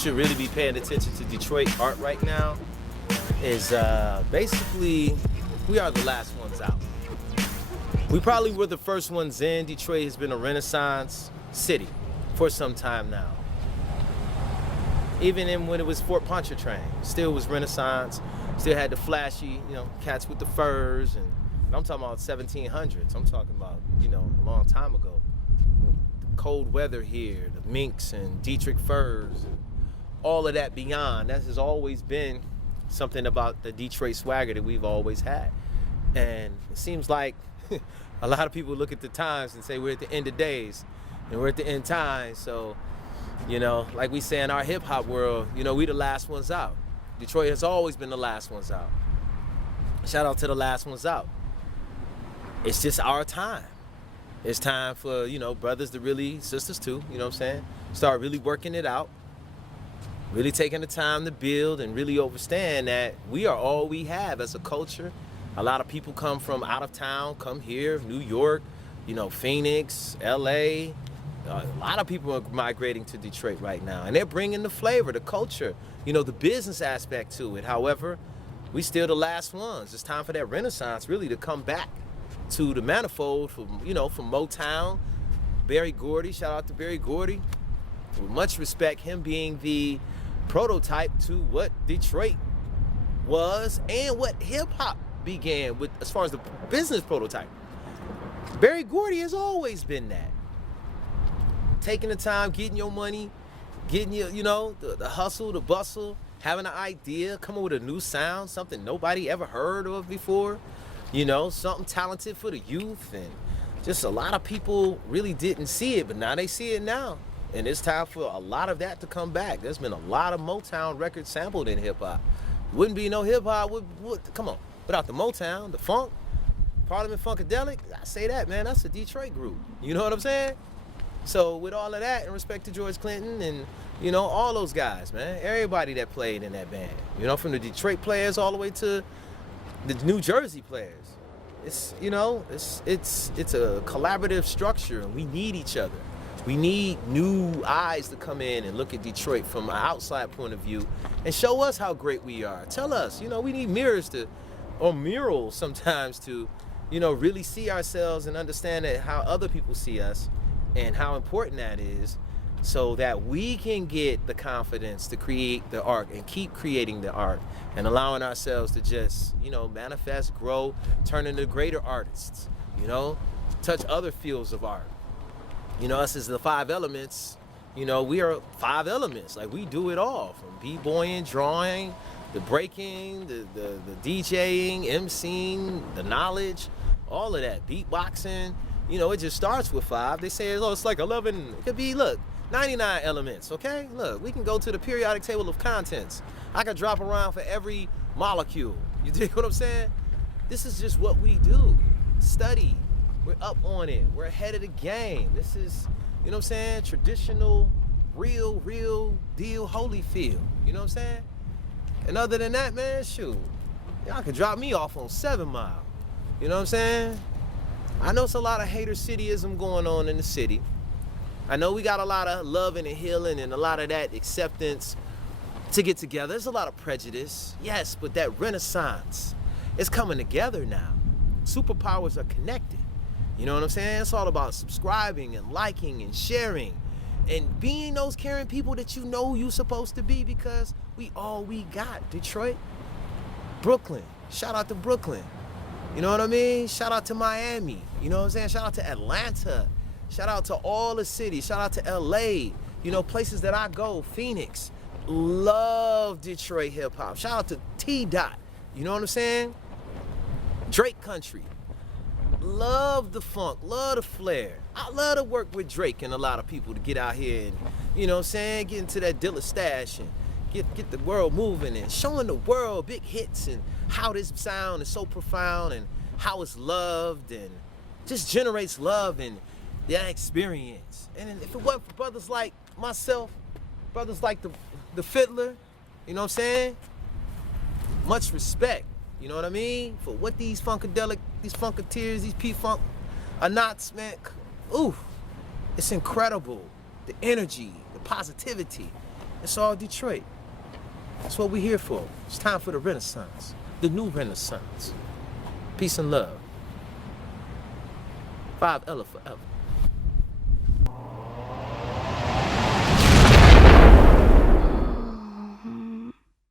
should really be paying attention to Detroit art right now is basically we are the last ones out. We probably were the first ones in. Detroit has been a Renaissance city for some time now. Even when it was Fort Pontchartrain, still was Renaissance, still had the flashy, cats with the furs, and I'm talking about 1700s. I'm talking about, a long time ago. The cold weather here, the minks and Dietrich furs, and all of that beyond. That has always been something about the Detroit swagger that we've always had. And it seems like a lot of people look at the times and say we're at the end of days and we're at the end times. So, like we say in our hip hop world, we the last ones out. Detroit has always been the last ones out. Shout out to the last ones out. It's just our time. It's time for, brothers to really, sisters too, start really working it out. Really taking the time to build and really understand that we are all we have as a culture. A lot of people come from out of town, come here, New York, Phoenix, LA. A lot of people are migrating to Detroit right now, and they're bringing the flavor, the culture, the business aspect to it. However, we still the last ones. It's time for that renaissance really to come back to the manifold from Motown. Berry Gordy, shout out to Berry Gordy. With much respect, him being the prototype to what Detroit was and what hip hop began with as far as the business prototype. Berry Gordy has always been that. Taking the time, getting your money, getting your, the hustle, the bustle, having an idea, coming with a new sound, something nobody ever heard of before, something talented for the youth. And just a lot of people really didn't see it, but now they see it now. And it's time for a lot of that to come back. There's been a lot of Motown records sampled in hip-hop. Wouldn't be no hip-hop, come on, without the Motown, the funk, Parliament Funkadelic, I say that, man, that's a Detroit group. You know what I'm saying? So with all of that, in respect to George Clinton and, all those guys, man, everybody that played in that band, from the Detroit players all the way to the New Jersey players. It's, it's a collaborative structure, and we need each other. We need new eyes to come in and look at Detroit from an outside point of view and show us how great we are. Tell us, we need murals sometimes to, really see ourselves and understand that how other people see us and how important that is, so that we can get the confidence to create the art and keep creating the art and allowing ourselves to just, manifest, grow, turn into greater artists, touch other fields of art. Us as the 5 elements, we are 5 elements. Like, we do it all, from b-boying, drawing, the breaking, the DJing, MCing, the knowledge, all of that, beatboxing. It just starts with 5. They say, it's like 11. It could be, 99 elements, okay? Look, we can go to the periodic table of contents. I could drop around for every molecule. You dig what I'm saying? This is just what we do. Study. We're up on it. We're ahead of the game. This is, traditional, real deal, Holyfield. You know what I'm saying? And other than that, man, shoot, y'all can drop me off on 7 Mile. You know what I'm saying? I know it's a lot of hater cityism going on in the city. I know we got a lot of loving and healing and a lot of that acceptance to get together. There's a lot of prejudice, yes, but that renaissance is coming together now. Superpowers are connected. You know what I'm saying? It's all about subscribing and liking and sharing and being those caring people that you're supposed to be, because we all we got. Detroit, Brooklyn, shout out to Brooklyn. You know what I mean? Shout out to Miami. You know what I'm saying? Shout out to Atlanta. Shout out to all the cities. Shout out to LA. Places that I go. Phoenix. Love Detroit hip hop. Shout out to T-Dot. You know what I'm saying? Drake country. Love the funk. Love the flair. I love to work with Drake and a lot of people to get out here and, get into that Dilla stash and get the world moving and showing the world big hits and how this sound is so profound and how it's loved and just generates love and that experience. And if it wasn't for brothers like myself, brothers like the Fiddler, you know what I'm saying? Much respect, you know what I mean? For what these funkadelic, these funketeers, these P-Funk are not, man. Ooh, it's incredible. The energy, the positivity. It's all Detroit. That's what we're here for. It's time for the Renaissance, the new Renaissance. Peace and love. 5 Ella forever.